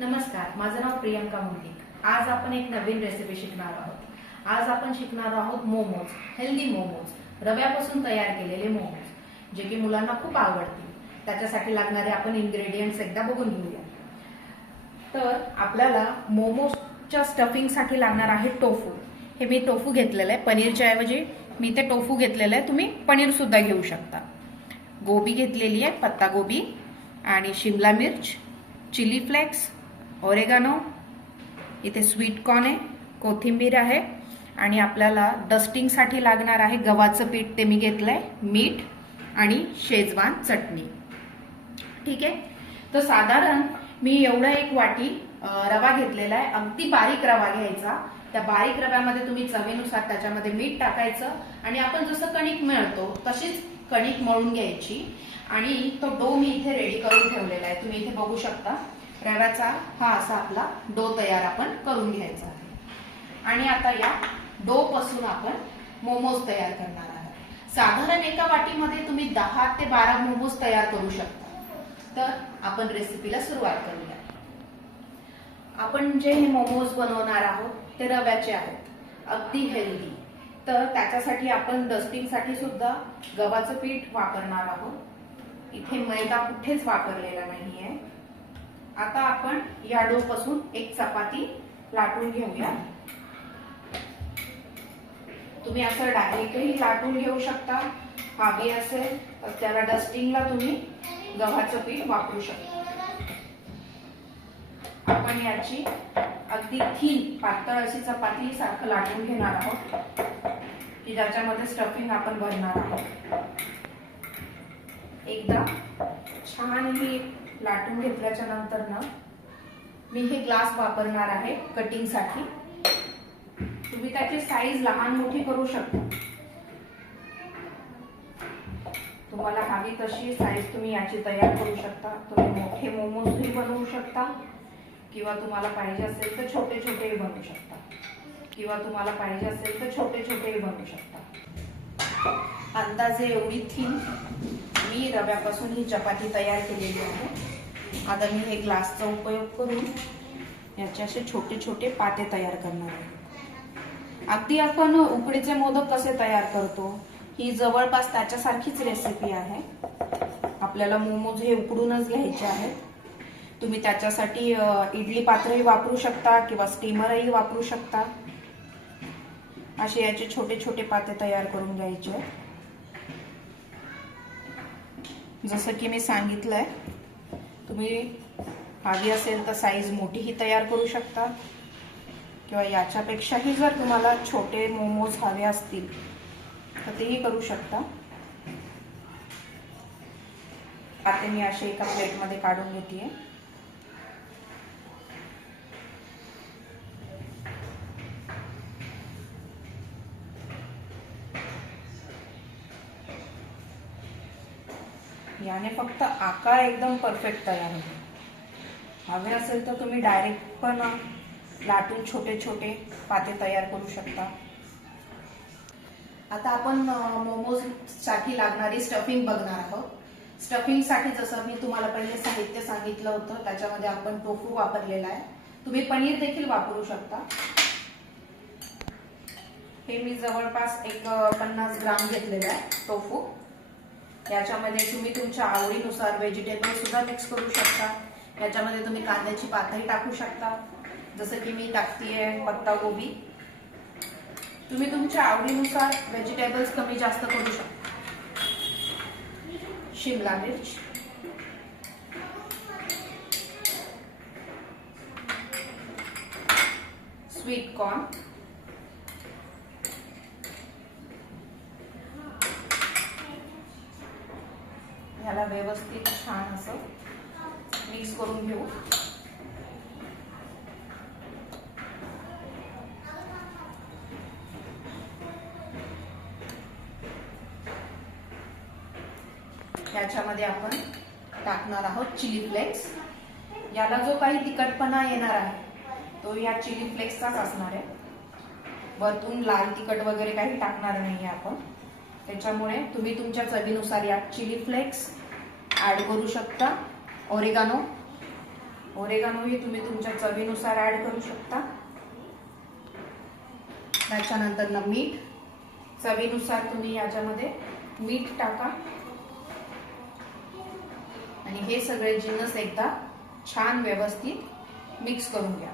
नमस्कार, माझं नाव प्रियंका मुंडलिक। आज आपण एक नवीन रेसिपी शिकणार आहोत। आज आपण शिकणार आहोत मोमोज, हेल्दी मोमोज, रव्यापासून तयार केलेले मोमोज, जे की मुलांना खूप आवडतील। त्याच्यासाठी लागणारे आपण इन्ग्रेडियंट्स एकदा बघून घेऊया। तर आपल्याला मोमोजच्या स्टफिंगसाठी लागणार आहे टोफू। हे मी टोफू घेतलेलं आहे, पनीरच्या ऐवजी मी ते टोफू घेतलेलं आहे। तुम्ही पनीर सुद्धा घेऊ शकता। गोबी घेतलेली आहे, पत्ता गोबी आणि शिमला मिर्च, चिली फ्लेक्स, ओरेगानो, इथे स्वीट कॉर्न आहे, कोथिंबीर आहे आणि आपल्याला डस्टिंगसाठी लागणार आहे गव्हाचं पीठ, ते मी घेतलंय, मीठ आणि शेजवान चटणी। ठीक आहे, तर साधारण मी एवढा एक वाटी रवा घेतलेला आहे। अगदी बारीक रवा घ्यायचा। त्या बारीक रव्यामध्ये तुम्ही चवीनुसार त्याच्यामध्ये मीठ टाकायचं आणि आपण जसं कणिक मळतो तशीच कणिक मळून घ्यायची। आणि तो डो मी इथे रेडी करून ठेवलेला आहे, तुम्ही इथे बघू शकता। रव्याचा हा असा आपला डो तयार आपण करून घ्यायचा आहे। आणि आता या डो पासून आपण मोमोज तयार करणार आहोत। साधारण एका वाटीमध्ये तुम्ही 10 ते 12 मोमोज तयार करू शकता। तर आपण रेसिपीला सुरुवात करूया। आपण जे हे मोमोज बनवणार आहोत ते रव्याचे आहेत, अगदी हेल्दी। तर त्याच्यासाठी आपण डस्टिंगसाठी सुद्धा गव्हाचं पीठ वापरणार आहोत। इथे मैदा कुठेच वापरलेला नाहीये। आता आपण या डो पासून एक चपाती लाटून घेऊया। तुम्ही असं डायरेक्टही लाटून घेऊ शकता, हवी असेल तर त्याला डस्टिंगला तुम्ही गव्हाचं पीठ वापरू शकता। आपण याची अगदी थीन पातळ अशी चपाती सारखं लाटून घेणार आहोत, की ज्याच्यामध्ये स्टफिंग आपण भरणार आहोत। एकदा छान ही लाटून घेतल्याच्या नंतर ना मी हे ग्लास वापरणार आहे कटिंगसाठी। तुम्ही त्याची साईज लहान मोठी करू शकता, तुम्हाला हवी तशी साईज तुम्ही याची तयार करू शकता। तुम्ही मोठे मोमोजही बनवू शकता किंवा तुम्हाला पाहिजे असेल तर छोटे छोटेही बनवू शकता, किंवा तुम्हाला पाहिजे असेल तर छोटे छोटेही बनवू शकता। अंदाजे एवढी थीन मी रव्यापासून ही चपाती तयार केलेली आहे। आता मी हे ग्लासचा उपयोग करून याचे असे छोटे छोटे पाते तयार करणार आहे। अगदी आपण उकडीचे मोदक कसे तयार करतो, ही जवळपास त्याच्यासारखीच रेसिपी आहे। आपल्याला मोमोज हे उकडूनच घ्यायचे आहेत। तुम्ही त्याच्यासाठी इडली पात्रही वापरू शकता किंवा स्टीमरही वापरू शकता। असे याचे छोटे छोटे पाते तयार करून घ्यायचे। जसं की मी सांगितलंय, तुम्ही हवी असेल तर साईज मोठीही तयार करू शकता, किंवा याच्यापेक्षाही जर तुम्हाला छोटे मोमोज हवे असतील तर तेही करू शकता। आता मी असे एका प्लेटमध्ये काढून घेते। याने फक्त आकार एकदम परफेक्ट तयार होतो। हवे असेल तर तुम्ही डायरेक्ट पण लाटून छोटे छोटे पाते तयार करू शकता। आता आपण मोमोज साठी लागणारी स्टफिंग बघणार आहोत। स्टफिंग साठी जसं मी तुम्हाला पहिले साहित्य सांगितलं होतं, त्याच्यामध्ये आपण टोफू वापरलेला आहे। तुम्ही पनीर देखील वापरू शकता। हे मी जवळपास एक 50 ग्राम घेतलेलं आहे टोफू। याच्यामध्ये तुम्ही तुमच्या आवडीनुसार व्हेजिटेबल सुद्धा मिक्स करू शकता। याच्यामध्ये तुम्ही कांद्याची पातही टाकू शकता, जसं की मी टाकतीये पत्ता गोबी। तुम्ही तुमच्या आवडीनुसार व्हेजिटेबल्स कमी जास्त करू शकता। शिमला मिर्च, स्वीट कॉर्न, याला व्यवस्थित छान असं मिक्स करून घेऊ। याच्यामध्ये आपण टाकणार आहोत चिली फ्लेक्स। याला जो काही तिखटपणा येणार आहे तो या चिली फ्लेक्सचाच असणार आहे। वरतून लाल तिखट वगैरे काही टाकणार नाहीये आपण। त्याच्यामुळे तुम्ही तुमच्या चवीनुसार यात चिली फ्लेक्स ऍड करू शकता। ओरेगानो ओरेगानोही तुम्ही तुमच्या चवीनुसार ऍड करू शकता. त्याच्यानंतर मीठ, चवीनुसार तुम्ही याच्यामध्ये मीठ टाका आणि हे सगळे जिन्नस एकदा छान व्यवस्थित मिक्स करून घ्या.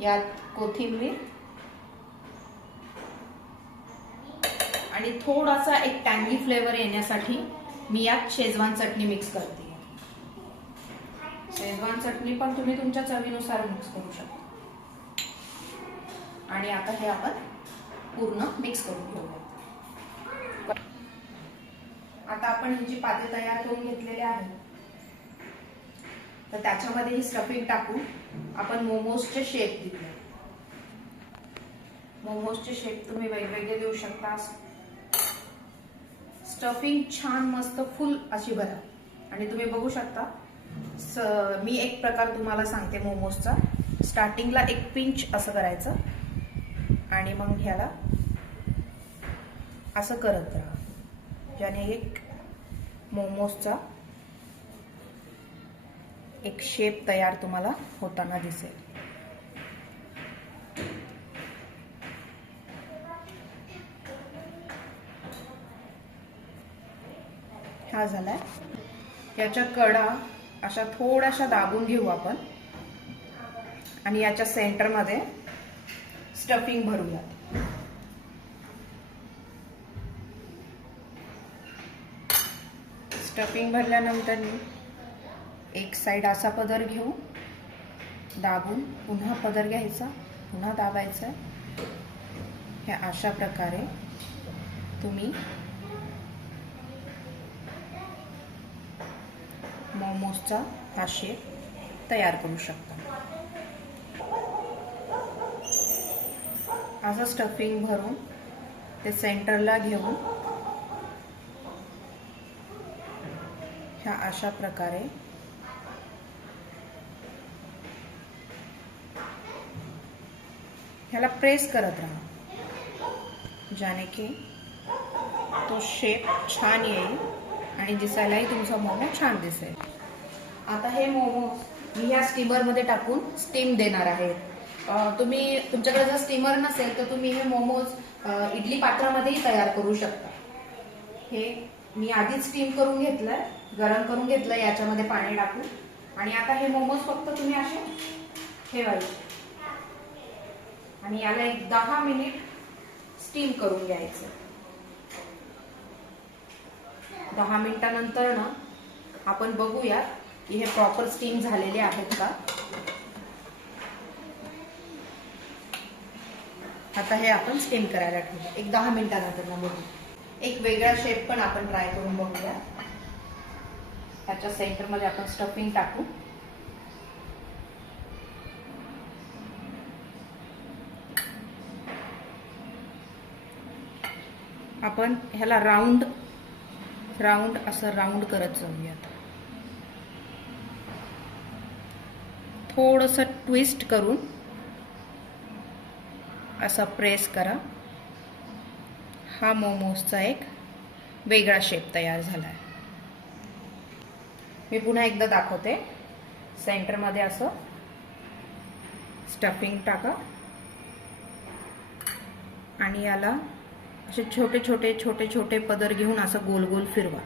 यात कोथिंबीर आणि थोडासा एक टँगी फ्लेवर येण्यासाठी मी यात शेजवान चटणी मिक्स करते. शेजवान चटणी पण तुम्ही तुमच्या चवीनुसार मिक्स करू शकता. आणि आता हे आपण पूर्ण मिक्स करून घेऊया. आता आपण ही जी पाते तयार करून घेतलेले आहे तर त्याच्यामध्ये ही स्टफिंग टाकून आपण मोमोजचे शेप दिले. मोमोजचे शेप तुम्ही वेगवेगळे देऊ शकता. स्टफिंग छान मस्त फुल अशी भरा. आणि तुम्ही बघू शकता मी एक प्रकार तुम्हाला सांगते मोमोजचा. स्टार्टिंगला एक पिंच असं करायचं आणि मग ह्याला असं करत राहा, ज्याने एक मोमोजचा एक शेप तयार तुम्हाला होताना दिसेल. हा झालाय. याच्या कडा अशा थोड्याशा दाबून घेऊ आपण आणि याच्या सेंटर मध्ये स्टफिंग भरूया. स्टफिंग भरल्यानंतर एक साइड असा पदर घेऊ, दाबून पुन्हा पदर घ्यायचा, पुन्हा दाबायचा. ह्या अशा प्रकारे तुम्ही मोमोजचा हा शेप तयार करू शकता. असं स्टफिंग भरून ते सेंटरला घेऊन ह्या अशा प्रकारे ह्याला प्रेस करत राहा, ज्याने की तो शेप छान येईल आणि दिसायलाही तुमचा मोमो छान दिसेल. आता हे मोमोज मी ह्या स्टीमर मध्ये टाकून स्टीम देणार आहे. तुम्ही तुमच्याकडे जर स्टीमर नसेल तर तुम्ही हे मोमोज इडली पात्रामध्येही तयार करू शकता. हे मी आधीच स्टीम करून घेतलंय, गरम करून घेतलंय याच्यामध्ये पाणी टाकून. आणि आता हे मोमोज फक्त तुम्ही असे ठेवायचे आणि याला एक 10 मिनिट स्टीम करून घ्यायचं. 10 मिनिटानंतर ना आपण बघूया की हे प्रॉपर स्टीम झालेले आहेत का. आता हे आपण स्टीम करायला ठेवू. एक 10 मिनिटानंतर ना बघू. एक वेगळा शेप पण आपण ट्राय करून बघूया. त्याच्या सेंटर मध्ये आपण स्टफिंग टाकू. आपण ह्याला राऊंड असं राऊंड करत जाऊयात. थोडंसं ट्विस्ट करून असा प्रेस करा. हा मोमोजचा एक वेगळा शेप तयार झाला आहे. मी पुन्हा एकदा दाखवते. सेंटर मध्ये असं स्टफिंग टाका आणि याला असे छोटे छोटे पदर घेऊन असं गोल गोल फिरवा.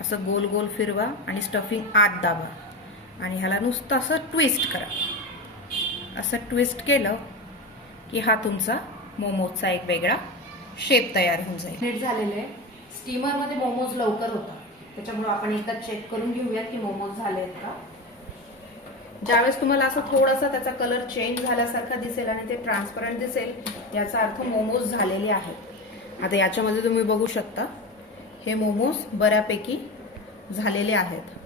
असं गोल गोल फिरवा आणि स्टफिंग आत दाबा आणि ह्याला नुसतं असं ट्विस्ट करा. असं ट्विस्ट केलं की हा तुमचा मोमोजचा एक वेगळा शेप तयार होऊन जाईल. नीट झालेले. स्टीमर मध्ये मोमोज लवकर होतात, त्याच्यामुळे आपण एकदा चेक करून घेऊयात की मोमोज झाले आहेत का. ज्यावेळेस तुम्हाला असं थोडासा त्याचा कलर चेंज झाल्यासारखा दिसेल आणि ते ट्रान्सपरंट दिसेल, याचा अर्थ मोमोज झालेले आहेत. आता याच्यामध्ये तुम्ही बघू शकता हे मोमोज बऱ्यापैकी झालेले आहेत.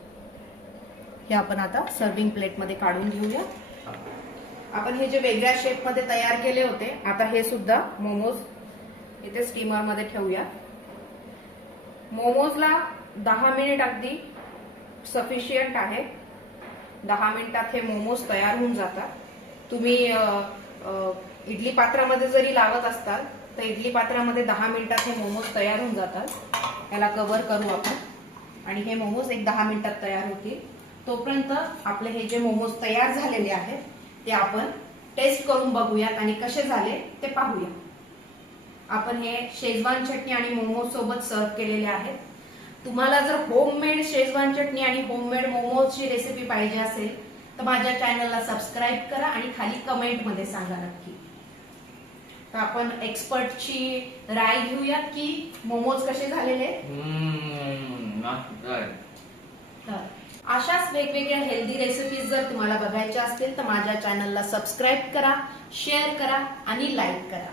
हे आपण आता सर्विंग प्लेट मध्ये काढून घेऊया. आपण हे जे वेगळ्या शेप मध्ये तयार केले होते, आता हे सुद्धा मोमोज इथे स्टीमर मध्ये ठेवूया. मोमोजला 10 मिनिट अगदी सफिशियंट आहे. 10 मिनिटात हे मोमोज तयार होऊन जातात. तुम्ही इडली पात्रामध्ये जरी लावत असताल तर इडली पात्रामध्ये 10 मिनिटात हे मोमोज तयार होऊन जातात. याला कव्हर करू आपण आणि हे मोमोज एक 10 मिनिटात तयार होतील. तोपर्यंत आपले हे जे मोमोज तयार झालेले आहेत ते आपण टेस्ट करून बघूयात आणि कसे झाले ते पाहूया. आपण हे शेजवान चटणी आणि मोमोज सोबत सर्व केलेले आहेत. तुम्हाला जर होममेड शेजवान चटणी आणि होममेड मोमोजची रेसिपी पाहिजे असेल तर माझ्या चॅनलला सबस्क्राईब करा आणि खाली कमेंट मध्ये सांगा नक्की. तर आपण एक्सपर्टची राय घेऊयात की मोमोज कसे झालेले. तर अशाच वेगवेगळ्या हेल्दी रेसिपीज जर तुम्हाला बघायच्या असतील तर माझ्या चॅनलला सबस्क्राईब करा, शेअर करा आणि लाईक करा.